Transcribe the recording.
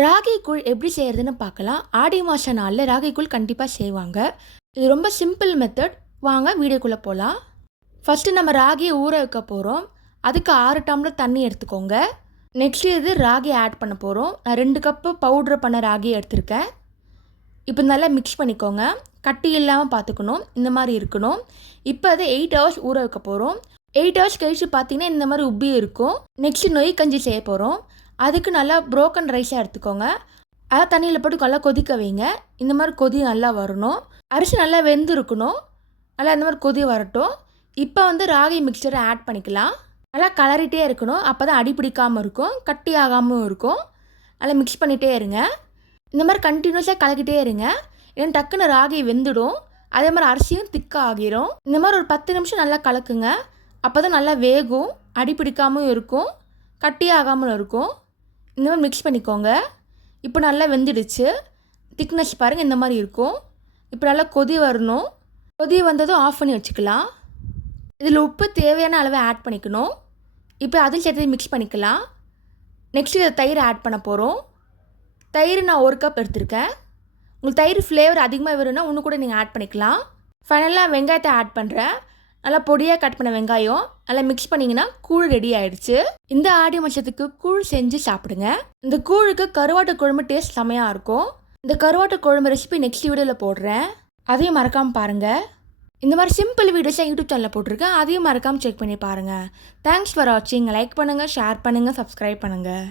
ராகி கூழ் எப்படி செய்கிறதுன்னு பார்க்கலாம். ஆடி மாத நாளில் ராகி கூழ் கண்டிப்பாக செய்வாங்க. இது ரொம்ப சிம்பிள் மெத்தட் வாங்க வீடியோக்குள்ளே போகலாம் ஃபஸ்ட்டு நம்ம ராகியை ஊற வைக்க போகிறோம் அதுக்கு ஆறு டம்ளர் தண்ணி எடுத்துக்கோங்க. நெக்ஸ்ட் இது ராகி ஆட் பண்ண போகிறோம் நான் ரெண்டு கப்பு பவுட்ரு பண்ண ராகி எடுத்திருக்கேன். இப்போ நல்லா மிக்ஸ் பண்ணிக்கோங்க. கட்டி இல்லாமல் பார்த்துக்கணும். இந்த மாதிரி இருக்கணும். இப்போ அதை எயிட் ஹவர்ஸ் ஊற வைக்க போகிறோம் எயிட் ஹவர்ஸ் கழிச்சு பார்த்தீங்கன்னா இந்த மாதிரி உப்பி இருக்கும். நெக்ஸ்ட் நொய் கஞ்சி செய்ய போகிறோம் அதுக்கு நல்லா புரோக்கன் ரைஸாக எடுத்துக்கோங்க. அதை தண்ணியில் போட்டு நல்லா கொதிக்க வைங்க. இந்த மாதிரி கொதி நல்லா வரணும். அரிசி நல்லா வெந்து இருக்கணும் நல்லா இந்த மாதிரி கொதி வரட்டும். இப்போ வந்து ராகி மிக்சரை ஆட் பண்ணிக்கலாம். நல்லா கலரிட்டே இருக்கணும். அப்போ தான் அடி பிடிக்காமல் இருக்கும். கட்டி ஆகாமல் இருக்கும். நல்லா மிக்ஸ் பண்ணிகிட்டே இருங்க. இந்த மாதிரி கண்டினியூஸாக கலக்கிட்டே இருங்க. ஏன்னா டக்குன்னு ராகி வெந்துடும். அதே மாதிரி அரிசியும் திக்காக ஆகிரும். இந்த மாதிரி ஒரு பத்து நிமிஷம் நல்லா கலக்குங்க. அப்போ தான் நல்லா வேகும். அடி பிடிக்காமல் இருக்கும். கட்டி ஆகாமல் இருக்கும். இந்த மாதிரி மிக்ஸ் பண்ணிக்கோங்க. இப்போ நல்லா வெந்துடுச்சு. திக்னஸ் பாருங்கள் இந்த மாதிரி இருக்கும். இப்போ நல்லா கொதி வரணும். கொதி வந்ததும் ஆஃப் பண்ணி வச்சுக்கலாம். இதில் உப்பு தேவையான அளவை ஆட் பண்ணிக்கணும். இப்போ அதுவும் சேர்த்து மிக்ஸ் பண்ணிக்கலாம். நெக்ஸ்ட் இதை தயிர் ஆட் பண்ண போகிறோம் தயிர் நான் ஒரு கப் எடுத்திருக்கேன். உங்களுக்கு தயிர் ஃப்ளேவர் அதிகமாக வேணும்னா இன்னும் கூட நீங்கள் ஆட் பண்ணிக்கலாம். ஃபைனலாக வெங்காயத்தை ஆட் பண்ணுறேன் நல்லா பொடியாக கட் பண்ண வெங்காயம் நல்லா மிக்ஸ் பண்ணிங்கன்னா கூழ் ரெடி ஆயிடுச்சு. இந்த ஆடி மச்சத்துக்கு கூழ் செஞ்சு சாப்பிடுங்க. இந்த கூழுக்கு கருவாட்டு குழம்பு டேஸ்ட் செமையாக இருக்கும். இந்த கருவாட்டு குழம்பு ரெசிபி நெக்ஸ்ட் வீடியோவில் போடுறேன். அதையும் மறக்காமல் பாருங்கள் இந்த மாதிரி சிம்பிள் வீடியோஸாக யூடியூப் சேனலில் போட்டிருக்கேன். அதையும் மறக்காமல் செக் பண்ணி பாருங்கள் தேங்க்ஸ் ஃபார் வாட்சிங் லைக் பண்ணுங்கள் ஷேர் பண்ணுங்கள் சப்ஸ்கிரைப் பண்ணுங்கள்